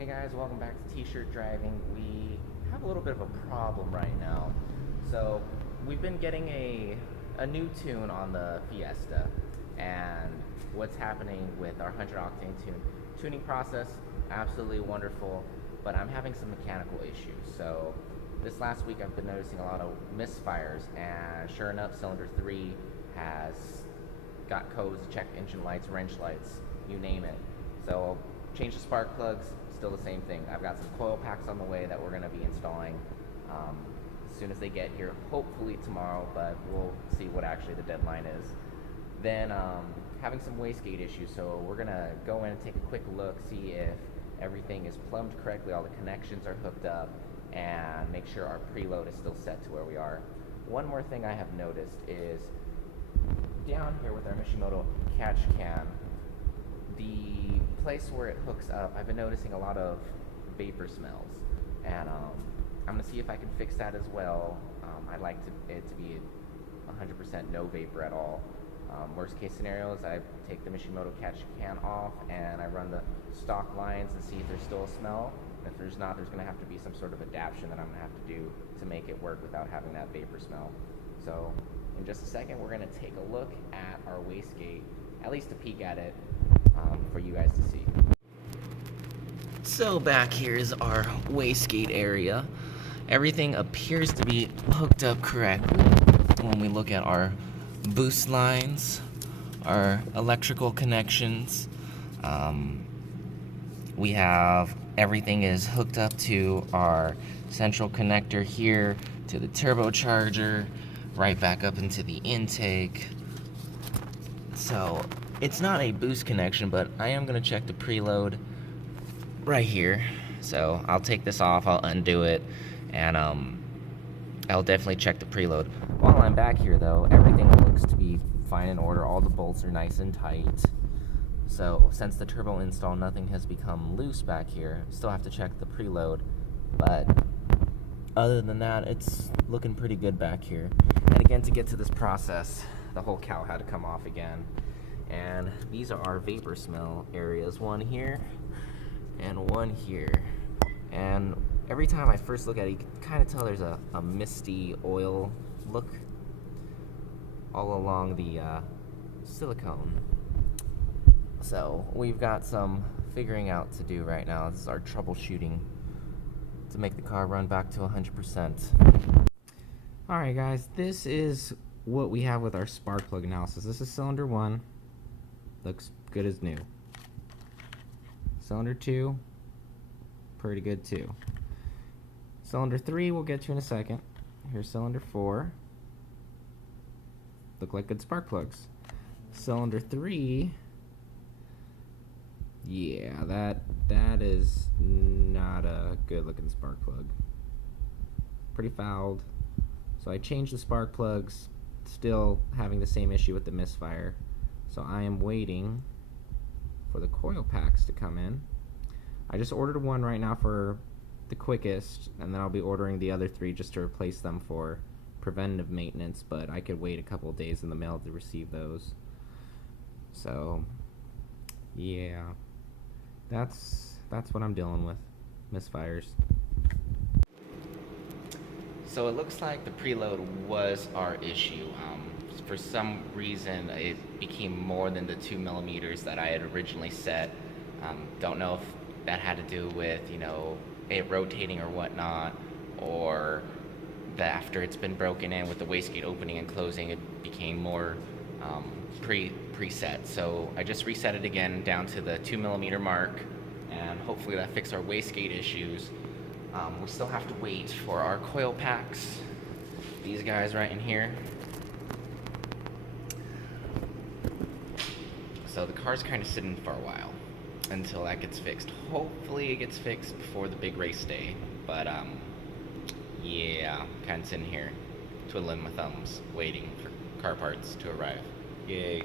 Hey guys, welcome back to T-shirt driving. We have a little bit of a problem right now. So we've been getting a new tune on the Fiesta, and what's happening with our 100 octane tuning process, absolutely wonderful, but I'm having some mechanical issues. So this last week I've been noticing a lot of misfires, and sure enough, cylinder 3 has got codes to check engine lights, wrench lights, you name it. So change the spark plugs, still the same thing. I've got some coil packs on the way that we're going to be installing as soon as they get here, hopefully tomorrow, but we'll see what actually the deadline is. Then having some wastegate issues, so we're going to go in and take a quick look, see if everything is plumbed correctly, all the connections are hooked up, and make sure our preload is still set to where we are. One more thing I have noticed is down here with our Mishimoto catch can, the place where it hooks up, I've been noticing a lot of vapor smells, and I'm going to see if I can fix that as well. I'd like it to be 100% no vapor at all. Worst case scenario is I take the Mishimoto catch can off and I run the stock lines and see if there's still a smell. If there's not, there's going to have to be some sort of adaptation that I'm going to have to do to make it work without having that vapor smell. So in just a second, we're going to take a look at our wastegate, at least a peek at it, for you guys to see. So back here is our wastegate area. Everything appears to be hooked up correctly. When we look at our boost lines, our electrical connections, we have everything is hooked up to our central connector here, to the turbocharger, right back up into the intake. So it's not a boost connection, but I am going to check the preload right here. So I'll take this off, I'll undo it, and I'll definitely check the preload. While I'm back here though, everything looks to be fine in order. All the bolts are nice and tight. So since the turbo install, nothing has become loose back here. Still have to check the preload, but other than that, it's looking pretty good back here. And again, to get to this process, the whole cow had to come off again. And these are our vapor smell areas, one here and one here. And every time I first look at it, you can kind of tell there's a misty oil look all along the silicone. So we've got some figuring out to do right now. This is our troubleshooting to make the car run back to 100%. Alright guys, this is what we have with our spark plug analysis. This is cylinder 1. Looks good as new. Cylinder 2, pretty good too. Cylinder 3 we'll get to in a second. Here's cylinder 4. Look like good spark plugs. Cylinder 3, yeah, that is not a good looking spark plug. Pretty fouled. So I changed the spark plugs, still having the same issue with the misfire. So I am waiting for the coil packs to come in. I just ordered one right now for the quickest, and then I'll be ordering the other 3 just to replace them for preventative maintenance, but I could wait a couple of days in the mail to receive those. So yeah, that's what I'm dealing with, misfires. So it looks like the preload was our issue. For some reason it became more than the 2 millimeters that I had originally set. Don't know if that had to do with, it rotating or whatnot, or that after it's been broken in with the wastegate opening and closing, it became more preset. So I just reset it again down to the 2 millimeter mark, and hopefully that fixed our wastegate issues. We still have to wait for our coil packs, these guys right in here. So the car's kind of sitting for a while until that gets fixed. Hopefully it gets fixed before the big race day, but yeah, kind of sitting here twiddling my thumbs waiting for car parts to arrive. Yay.